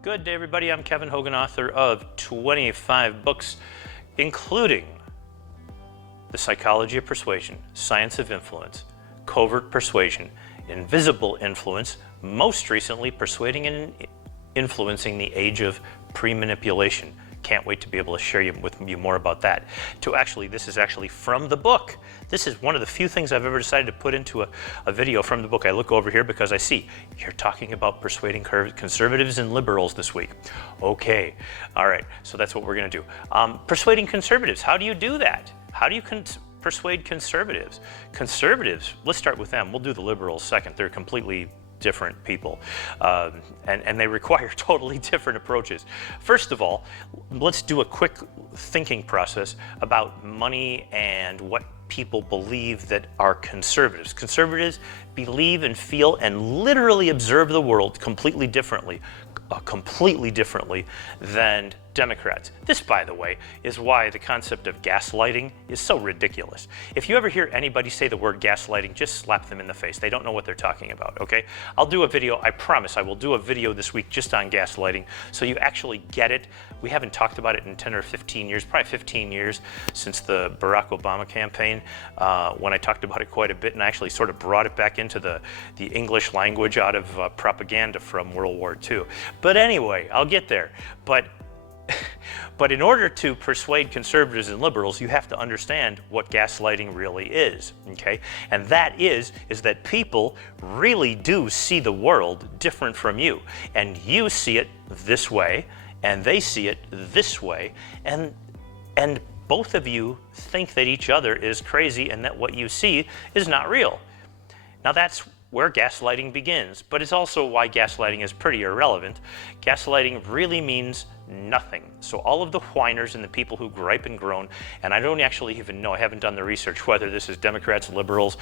Good day, everybody. I'm Kevin Hogan, author of 25 books, including The Psychology of Persuasion, Science of Influence, Covert Persuasion, Invisible Influence, most recently, Persuading and Influencing the Age of Pre-Manipulation. Can't wait to be able to share with you more about that. This is actually from the book. This is one of the few things I've ever decided to put into a video from the book. I look over here because I see you're talking about persuading conservatives and liberals this week. Okay, all right, so that's what we're gonna do. Persuading conservatives, how do you do that? How do you persuade conservatives? Conservatives, let's start with them. We'll do the liberals second. They're completely different people, and they require totally different approaches. First of all, let's do a quick thinking process about money and what people believe that are conservatives. Conservatives believe and feel and literally observe the world completely differently than Democrats. This, by the way, is why the concept of gaslighting is so ridiculous. If you ever hear anybody say the word gaslighting, just slap them in the face. They don't know what they're talking about, okay? I'll do a video, I promise I will do a video this week just on gaslighting so you actually get it. We haven't talked about it in 10 or 15 years, probably 15 years since the Barack Obama campaign, when I talked about it quite a bit and I actually sort of brought it back into the English language out of propaganda from World War II. But anyway, I'll get there. But in order to persuade conservatives and liberals, you have to understand what gaslighting really is, okay? And that is that people really do see the world different from you. And you see it this way, and they see it this way, and both of you think that each other is crazy and that what you see is not real. Now that's where gaslighting begins, but it's also why gaslighting is pretty irrelevant. Gaslighting really means nothing. So all of the whiners and the people who gripe and groan, and I don't actually even know, I haven't done the research whether this is Democrats, liberals,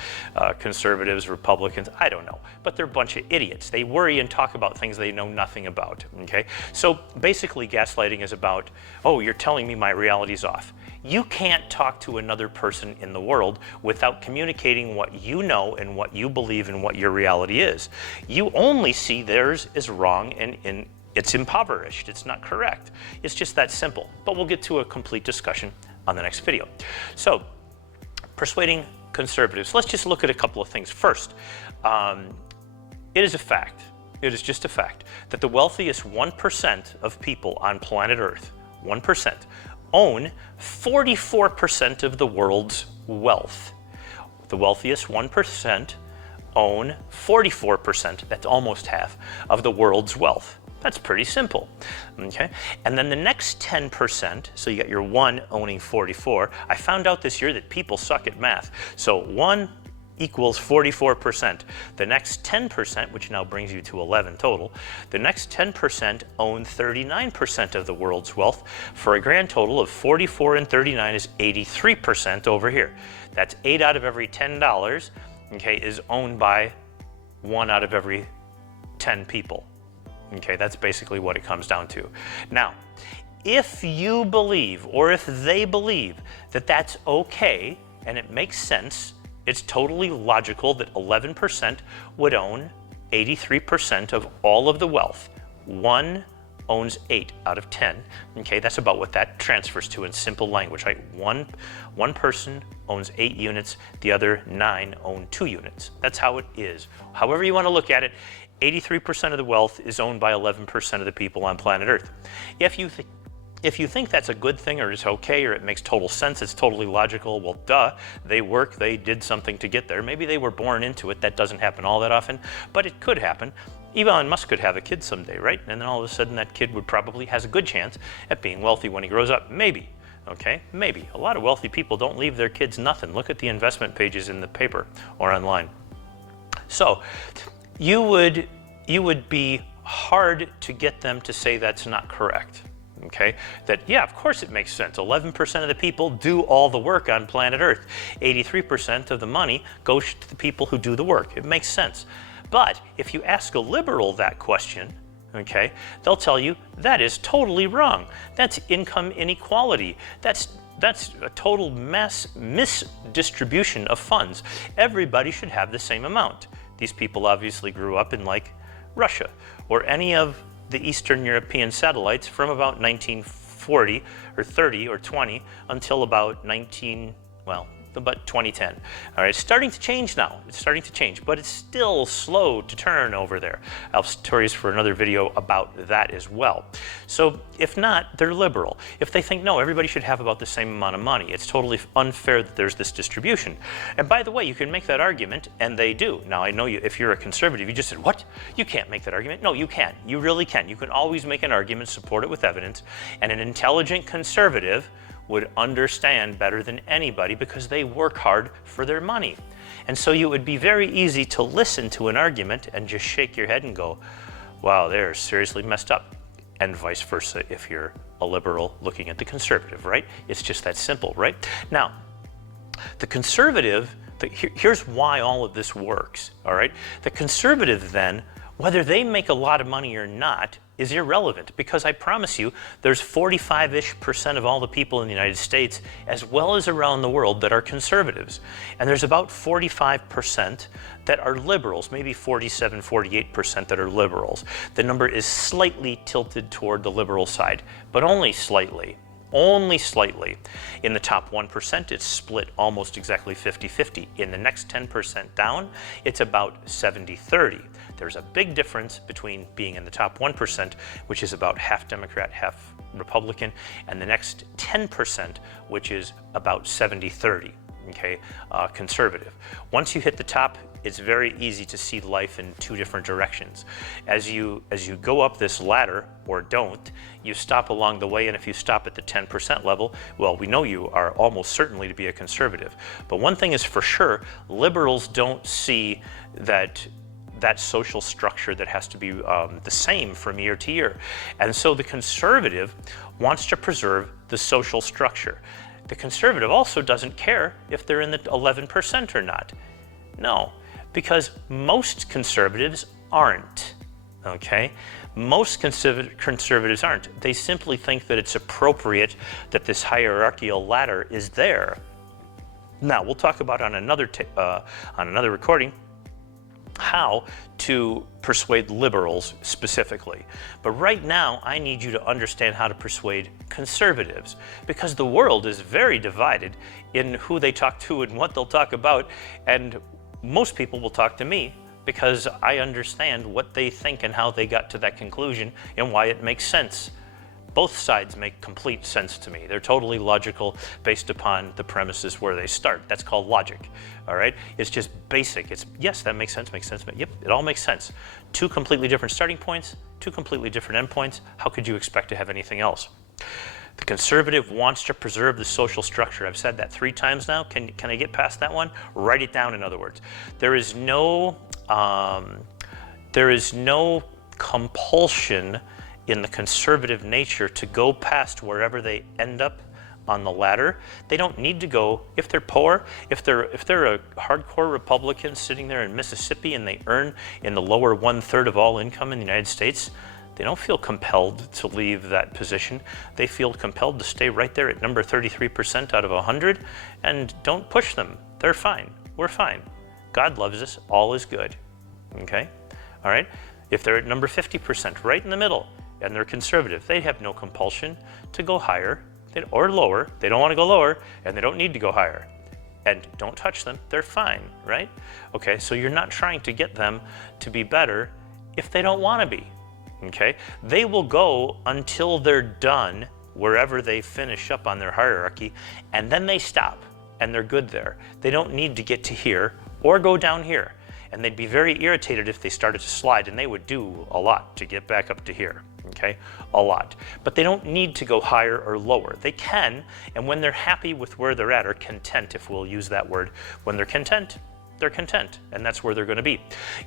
conservatives, Republicans, I don't know, but they're a bunch of idiots. They worry and talk about things they know nothing about, okay? So basically gaslighting is about, oh, you're telling me my reality's off. You can't talk to another person in the world without communicating what you know and what you believe and what your reality is. You only see theirs as wrong and it's impoverished, it's not correct. It's just that simple, but we'll get to a complete discussion on the next video. So, persuading conservatives, let's just look at a couple of things. First, it is a fact, it is just a fact, that the wealthiest 1% of people on planet Earth, 1%, own 44% of the world's wealth. The wealthiest 1% own 44%, that's almost half, of the world's wealth. That's pretty simple, okay? And then the next 10%, so you got your 1 owning 44. I found out this year that people suck at math. So 1 equals 44%. The next 10%, which now brings you to 11 total, the next 10% own 39% of the world's wealth for a grand total of 44 and 39 is 83% over here. That's 8 out of every $10, okay, is owned by 1 out of every 10 people. Okay, that's basically what it comes down to. Now, if you believe, or if they believe that that's okay, and it makes sense, it's totally logical that 11% would own 83% of all of the wealth. 1 owns 8 out of 10. Okay, that's about what that transfers to in simple language, right? One person owns 8 units, the other 9 own 2 units. That's how it is. However you want to look at it, 83% of the wealth is owned by 11% of the people on planet Earth. If you think that's a good thing or it's okay or it makes total sense, it's totally logical, well, duh, they work, they did something to get there. Maybe they were born into it. That doesn't happen all that often, but it could happen. Elon Musk could have a kid someday, right? And then all of a sudden that kid has a good chance at being wealthy when he grows up. Maybe, okay, maybe. A lot of wealthy people don't leave their kids nothing. Look at the investment pages in the paper or online. So, you would be hard to get them to say that's not correct, okay? That, yeah, of course it makes sense. 11% of the people do all the work on planet Earth. 83% of the money goes to the people who do the work. It makes sense. But if you ask a liberal that question, okay, they'll tell you that is totally wrong. That's income inequality. That's a total mass misdistribution of funds. Everybody should have the same amount. These people obviously grew up in like Russia or any of the Eastern European satellites from about 1940 or 30 or 20 until about 2010. All right, it's starting to change now. It's starting to change, but it's still slow to turn over there. I'll have stories for another video about that as well. So if not, they're liberal. If they think, no, everybody should have about the same amount of money, it's totally unfair that there's this distribution. And by the way, you can make that argument, and they do. Now, I know you, if you're a conservative, you just said, what? You can't make that argument. No, you can. You really can. You can always make an argument, support it with evidence, and an intelligent conservative would understand better than anybody because they work hard for their money. And so it would be very easy to listen to an argument and just shake your head and go, wow, they're seriously messed up. And vice versa if you're a liberal looking at the conservative, right? It's just that simple, right? Now, the conservative, here's why all of this works, all right? The conservative then, whether they make a lot of money or not, is irrelevant, because I promise you there's 45-ish% of all the people in the United States as well as around the world that are conservatives, and there's about 45% that are liberals, maybe 47-48% that are liberals. The number is slightly tilted toward the liberal side, but only slightly. Only slightly. In the top 1%, it's split almost exactly 50-50. In the next 10% down, it's about 70-30. There's a big difference between being in the top 1%, which is about half Democrat, half Republican, and the next 10%, which is about 70-30, okay, conservative. Once you hit the top, it's very easy to see life in two different directions. As you go up this ladder, or don't, you stop along the way, and if you stop at the 10% level, well, we know you are almost certainly to be a conservative. But one thing is for sure, liberals don't see that social structure that has to be the same from year to year. And so the conservative wants to preserve the social structure. The conservative also doesn't care if they're in the 11% or not. No, because most conservatives aren't, okay? Most conservatives aren't. They simply think that it's appropriate that this hierarchical ladder is there. Now, we'll talk about on another recording how to persuade liberals specifically. But right now, I need you to understand how to persuade conservatives, because the world is very divided in who they talk to and what they'll talk about, and most people will talk to me because I understand what they think and how they got to that conclusion and why it makes sense. Both sides make complete sense to me. They're totally logical based upon the premises where they start. That's called logic, all right? It's just basic. It's, yes, that makes sense, yep, it all makes sense. Two completely different starting points, two completely different endpoints. How could you expect to have anything else? The conservative wants to preserve the social structure. I've said that 3 times now. Can I get past that one? Write it down, in other words. There is no compulsion in the conservative nature to go past wherever they end up on the ladder. They don't need to go, if they're poor, if they're a hardcore Republican sitting there in Mississippi and they earn in the lower 1/3 of all income in the United States, they don't feel compelled to leave that position. They feel compelled to stay right there at number 33% out of 100, and don't push them. They're fine. We're fine. God loves us. All is good. Okay? All right? If they're at number 50%, right in the middle, and they're conservative, they have no compulsion to go higher or lower. They don't want to go lower, and they don't need to go higher. And don't touch them. They're fine, right? Okay, so you're not trying to get them to be better if they don't want to be. Okay? They will go until they're done wherever they finish up on their hierarchy, and then they stop, and they're good there. They don't need to get to here or go down here. And they'd be very irritated if they started to slide, and they would do a lot to get back up to here, okay? A lot. But they don't need to go higher or lower. They can, and when they're happy with where they're at, or content, if we'll use that word, when they're content, and that's where they're going to be.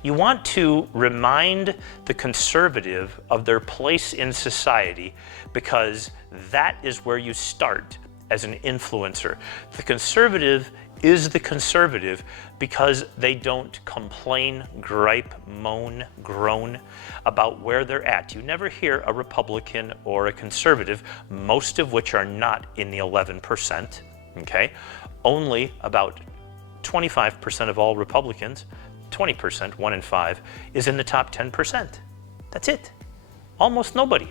You want to remind the conservative of their place in society, because that is where you start as an influencer. The conservative is the conservative because they don't complain, gripe, moan, groan about where they're at. You never hear a Republican or a conservative, most of which are not in the 11%, okay? Only about 25% of all Republicans, 20%, 1 in 5, is in the top 10%. That's it. Almost nobody.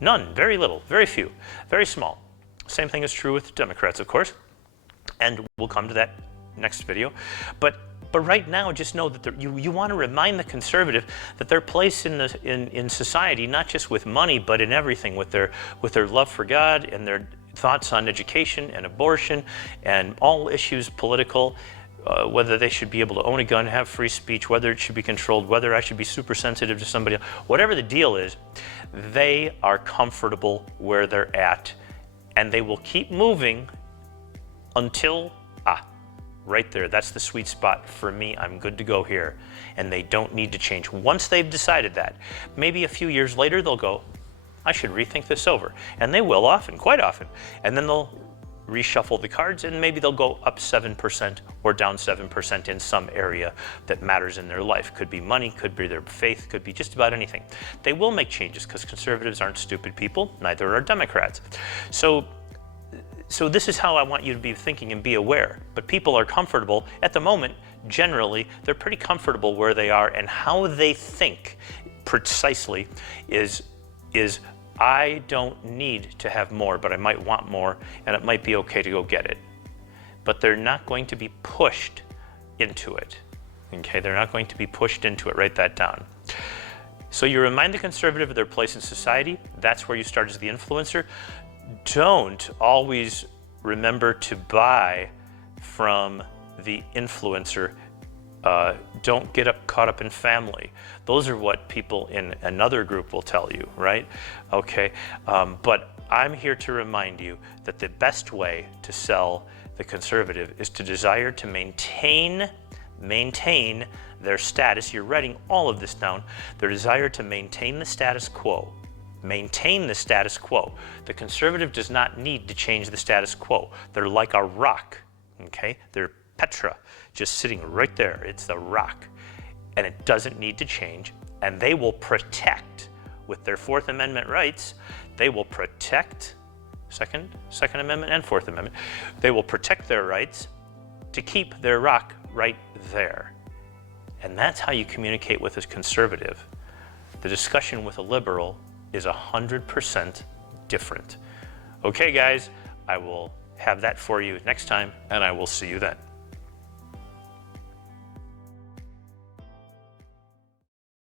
None, very little, very few, very small. Same thing is true with Democrats, of course, and we'll come to that next video. But right now, just know that you want to remind the conservative that their place in society, not just with money, but in everything, with their love for God and their thoughts on education and abortion and all issues political, whether they should be able to own a gun, have free speech, whether it should be controlled, whether I should be super sensitive to somebody else, whatever the deal is, they are comfortable where they're at, and they will keep moving until, right there, that's the sweet spot for me, I'm good to go here, and they don't need to change. Once they've decided that, maybe a few years later they'll go, I should rethink this over, and they will often, quite often, and then they'll reshuffle the cards, and maybe they'll go up 7% or down 7% in some area that matters in their life. Could be money, could be their faith, could be just about anything. They will make changes because conservatives aren't stupid people, neither are Democrats. So this is how I want you to be thinking and be aware. But people are comfortable at the moment. Generally, they're pretty comfortable where they are, and how they think precisely is I don't need to have more, but I might want more, and it might be okay to go get it. But they're not going to be pushed into it. Okay, they're not going to be pushed into it. Write that down. So you remind the conservative of their place in society. That's where you start as the influencer. Don't always remember to buy from the influencer. Don't get caught up in family. Those are what people in another group will tell you, right? Okay, but I'm here to remind you that the best way to sell the conservative is to desire to maintain their status. You're writing all of this down. Their desire to maintain the status quo. Maintain the status quo. The conservative does not need to change the status quo. They're like a rock, okay? They're Petra, just sitting right there. It's the rock, and it doesn't need to change, and they will protect, with their Fourth Amendment rights, they will protect, Second Amendment and Fourth Amendment, they will protect their rights to keep their rock right there. And that's how you communicate with a conservative. The discussion with a liberal is 100% different. Okay, guys, I will have that for you next time, and I will see you then.